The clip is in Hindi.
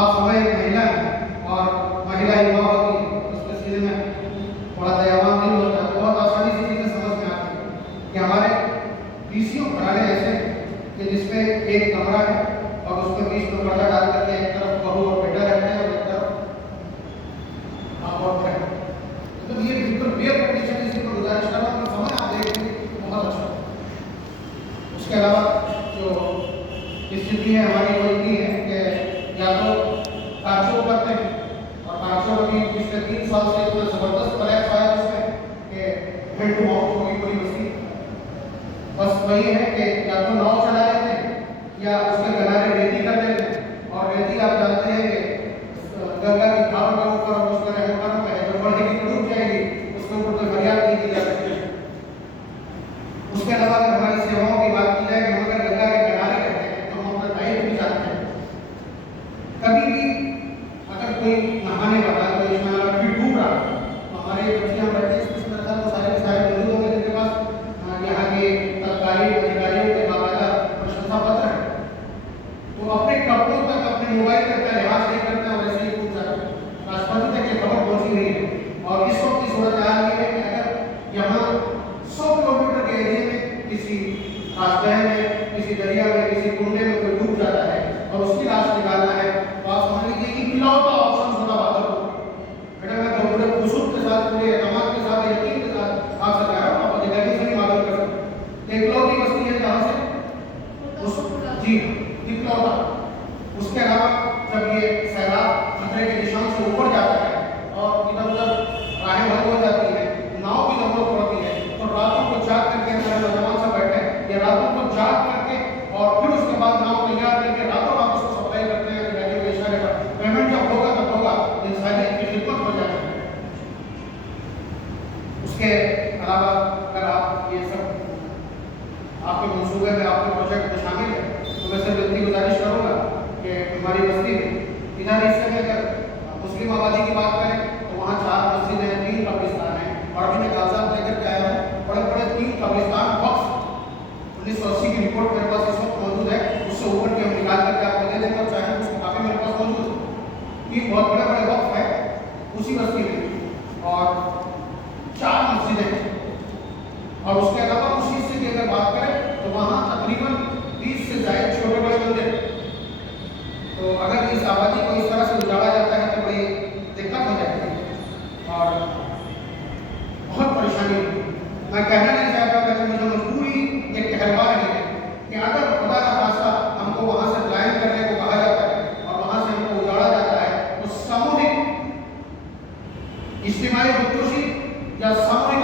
आप समय एक महिला है और महिला युवा होती है, उसके सीधे में थोड़ा दयावान नहीं होता, बहुत आसानी से चीज़ें समझ में आती है कि हमारे पीसीओ घराने ऐसे हैं कि जिसमें एक कमरा है और उसमें बीच में पर्दा डाल करके एक तरफ बहू और बेटा रहते हैं और एक तरफ आप और हैं। तो ये बिल्कुल बेयर कंडीशन, इसी को गुजारिश कर रहा हूँ, समय आप देखेंगे बहुत अच्छा। उसके अलावा जो स्थिति है हमारी वो इतनी है कि या तो कांचों करते हैं और कांचों भी पिछले 3 साल से इतना जबरदस्त प्रयास आया उसमें कि हेड टू माउथ होगी पूरी उसकी। बस वही है कि या तो नाव चला लेते हैं या उसके किनारे रेती कर देते हैं, और रेती आप जानते हैं कि गंगा की धार के ऊपर उसमें रहकर है जो बढ़ेगी तो डूब जाएगी, उसके ऊपर तो हरियाली नहीं की जा सकती। उसके अलावा अगर हमारी सेवाओं की बात की जाए कि हम अगर गंगा के किनारे रहते हैं तो हम अपना दायित्व भी जानते हैं। कभी भी अगर कोई नहाने वाला कोई स्नान फिर डूब रहा है तो हमारे बच्चे हम बैठे हैं इसमें तो सारे के सारे मौजूद होंगे जिनके पास यहाँ के तत्कालीन अधिकारियों के बाकायदा प्रशंसा पत्र है, तो अपने कपड़ों तक अपने मोबाइल तक का लिहाज नहीं करते और ऐसे ही पूछ जाते हैं। राष्ट्रपति तक ये खबर पहुंची नहीं है और इस वक्त की सूरत हाल ये है कि अगर यहाँ 100 किलोमीटर के एरिया में किसी रास्ते में, किसी दरिया में, किसी कुंडे में कोई डूब जाता है और उसकी लाश निकालना है तो आप समझ लीजिए कि इकलौता ऑप्शन होता बादल को। बेटा मैं बहुत बड़े खुशूक के साथ, पूरे एतमाद के साथ, यकीन के साथ आपसे कह रहा हूँ, आप अधिकारी से भी मालूम कर सकते हैं। इकलौती बस्ती है जहाँ से उस जी इकलौता। उसके अलावा जब ये सैलाब खतरे के निशान से ऊपर जाता है और इधर उधर राहें बंद हो जाती है, नाव की जरूरत पड़ती है, तो रातों को जाग करके हमारे नौजवान सब बैठे हैं, ये रातों को जाग करके और फिर उसके बाद नाव तैयार करके रातों रात उसको सप्लाई करते हैं अधिकारियों के इशारे पर। पेमेंट जब होगा तब होगा, इंसानियत की खिदमत हो जाएगी। उसके अलावा अगर आप ये सब आपके मंसूबे में, आपके प्रोजेक्ट में शामिल है तो मैं सिर्फ इतनी गुजारिश करूँगा कि हमारी बस्ती में इधर हिस्से में अगर मुस्लिम आबादी की बात करें तो वहाँ 4 मस्जिद हैं, 3 कब्रिस्तान हैं, और अभी मैं कागजात लेकर के आया हूँ, बड़े बड़े 3 कब्रिस्तान वक्फ 1980 की रिपोर्ट मेरे पास इस वक्त मौजूद है, उससे ऊपर की हम निकाल करके आपको दे देंगे और चाहे उसकी काफी मेरे पास मौजूद है। 3 बहुत बड़े बड़े वक्फ है उसी बस्ती में और 4 मस्जिदें हैं। और उसके अलावा उसी हिस्से की अगर बात करें तो वहाँ तकरीबन 20 से ज्यादा छोटे बड़े मंदिर। तो अगर इस आबादी को इस तरह से उजाड़ा जाता है तो बड़ी दिक्कत हो जाती है और बहुत परेशानी होती है। मैं कहना नहीं चाहता कि मुझे मजबूरी ये कहलवा रही है कि अगर खुदा का खासा हमको वहाँ से पलायन करने को कहा जाता है और वहाँ से हमको उजाड़ा जाता है तो सामूहिक इज्तिमाई खुदकुशी या सामूहिक